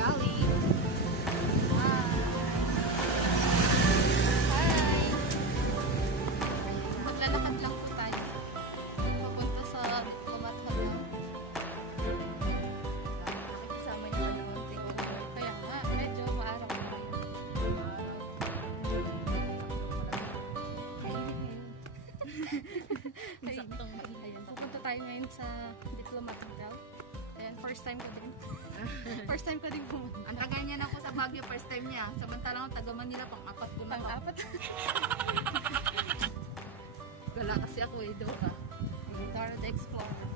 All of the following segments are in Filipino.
Gali. Hi! Maglalakad lang po tayo. Papunta sa Diplomat Hotel. Nakikisama niyo na ng unting oras. Kaya nga, medyo maaraw na kayo. Ayan, pupunta tayo ngayon sa Diplomat Hotel. Ayan, first time ko din. First time ko din pumunta. Ang taga niya na ako sa Baguio, first time niya. Samantalang ang taga Manila, pang-apat ko na to. Pang-apat. Gala kasi ako eh, do ka. Dora the Explorer.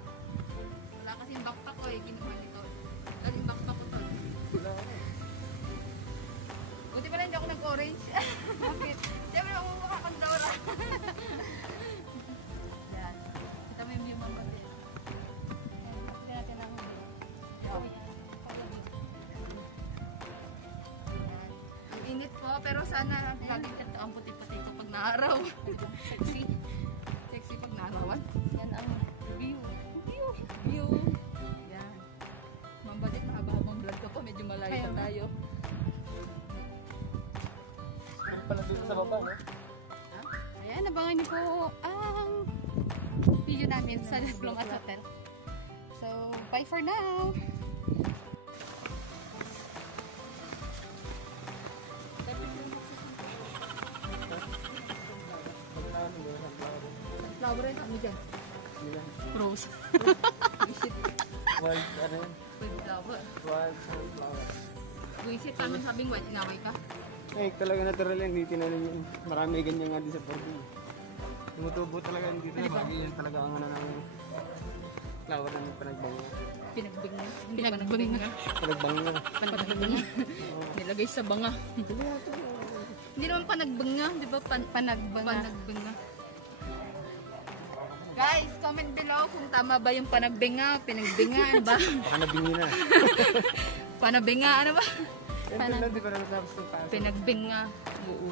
Wala kasing backpack ko eh, kinuha nito. Galing backpack ko to. Buti pala hindi ako nag-orange. Bakit? Siyempre mamumukha kang Dora. Yan. Kita mo yung mama din. Hindi natin ang Ang init po, pero sana laging ganito ang puti-puti ko pag naaraw. Sexy. Sexy pag naarawan. yan ang view. View. Yan. Mambalit na haba-habang vlog ko po. Medyo malayo pa tayo. Pala dito sa baba, no? Ayan, abangan niyo po ang video namin sa Diplomat Hotel. So, bye for now! Flower rin kami dyan. Rose. Wild, ano yun? With flower. Wild sunflower. Wisit, paano sabing white inaway ka? Eh, talaga natural yan. Hindi tinanim yun. Marami ganyan nga din sa Bordeaux. Tumutubo talaga yan dito. Bagay yan talaga ang ano ng flower na panagbanga. Pinagbinga. Pinagbinga. Panagbanga. Panagbinga. Nilagay sa banga. Hindi naman panagbinga, di ba? Panagbanga. Panagbinga. Guys, comment below kung tama ba yung panagbinga, pinagbinga, ano ba? Baka nabingi na. Panabinga, ano ba? Yan lang, di ko na natapos ng taas. Pinagbinga. Oo.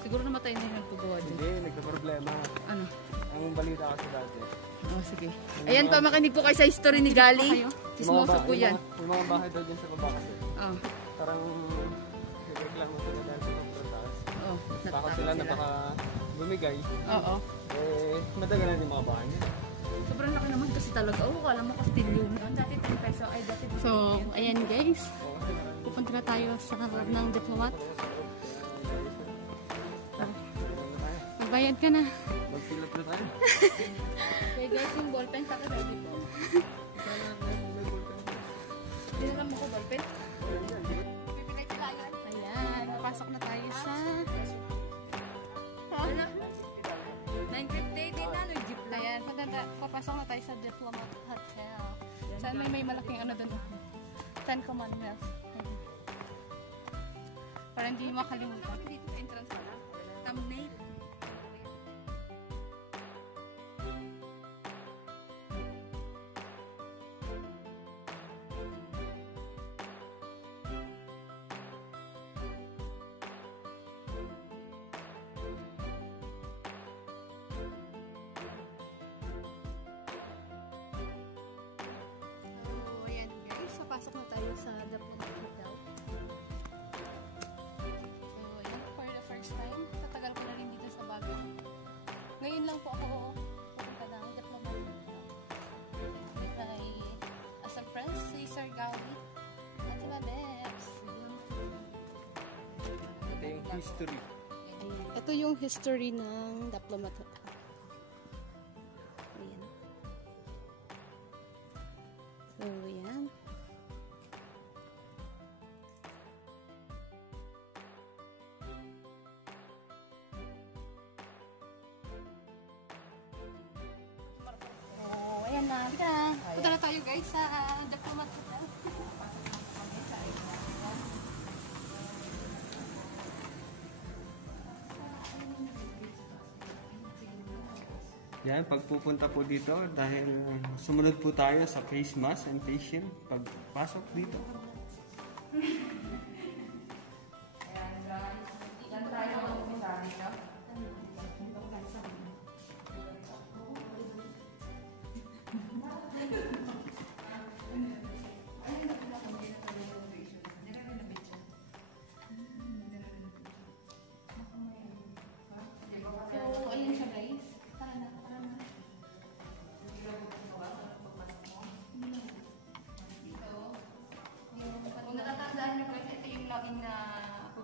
Siguro namatay na yung nagpagawa dyan. Hindi, nagka-problema. Ano? Ang balita kasi dati. Oh, sige. Ayan pa, makinig po kayo sa history ni Gali. Chismoso po yan. Yung mga bahay daw dyan sa baba kasi. Oh. Parang nagreklamo sila dahil sa mga taas. Oh, Takot sila na baka bumigay. Oo. Eh, madagalan yung mga bahay nila. Sobrang laki naman kasi talaga. Oh, kala mo kastilyo. Dati 10 peso. Ay, dati 10 So, ayan guys. Pupunta na tayo sa loob ng Diplomat. Magbayad ka na. Magpilot na tayo. Okay guys, yung ballpen sa akin dito. Dinalam mo ko ballpen? Pipigay sila yan. Ayan, pasok na tayo sa... Ano? 950 din na, no? Jeep lang. Ayan, papasok na tayo sa Diplomat Hotel. Saan may malaking ano doon? 10 Commonwealth. Ayan. Para hindi makalimutan. Kami dito sa entrance pala. Thumbnail. So, ayan guys, papasok na tayo sa Diplomat Hotel. So, ayan, for the first time, tatagal ko na rin dito sa Baguio. Ngayon lang po ako pupunta ng Diplomat Hotel. Kay as a friend, si Sir Gali at sila Bebs. Ito yung history. Ito yung history ng Diplomat Hotel. Ayan. So, ayan. Oh, ayan na. Halika na. Punta na tayo guys sa Diplomat Hotel. Yan, pagpupunta po dito dahil sumunod po tayo sa face mask and face shield pagpasok dito. Ayan guys, ilan tayo mag-umpisa dito? laking na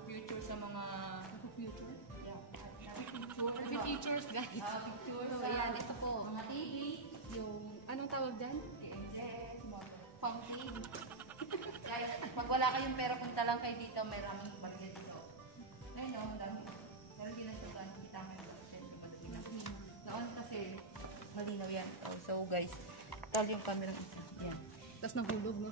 future sa mga Future. future. Features, guys. Picture So, sa ayan, ito po. mga TV, Yung, anong tawag dyan? TNS, pang TV. Guys, pag wala kayong pera, punta lang kayo dito, may raming barya dito. Ngayon, no, dami. Pero hindi na siya ganun. Kita mo yung siyempre madali na. Noon kasi, malinaw yan. Oh, so guys, tali yung camera isa. Yan. Tapos nahulog, no?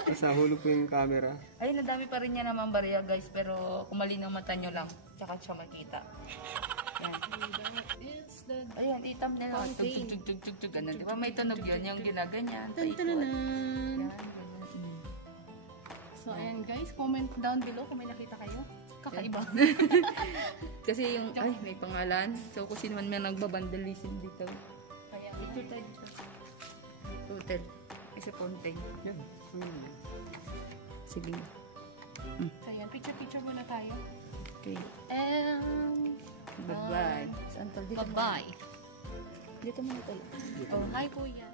Tapos nahulog po yung camera. Ayun, ang dami pa rin niya naman barya guys, pero kung malinaw mata nyo lang, tsaka siya makita. Yan. It's the... Ayan, itam na lang. Fountain. Tug-tug-tug-tug. Ganun. Di ba may tunog yun? Yung ginaganyan. Tan-tan-nan. Yan. ganun. So, ayan guys, comment down below kung may nakita kayo. Kakaiba. Kasi yung, ay, may pangalan. So, kung sino man may nagbabandalism dito. Kaya, Picture tayo dito. Hotel. Isa fountain. Yan. Sige. so, ayan, picture-picture muna tayo. Okay. And... Bye-bye. Saan tayo? Dito muna. Bye-bye. Dito muna tayo. Oh, hi kuya.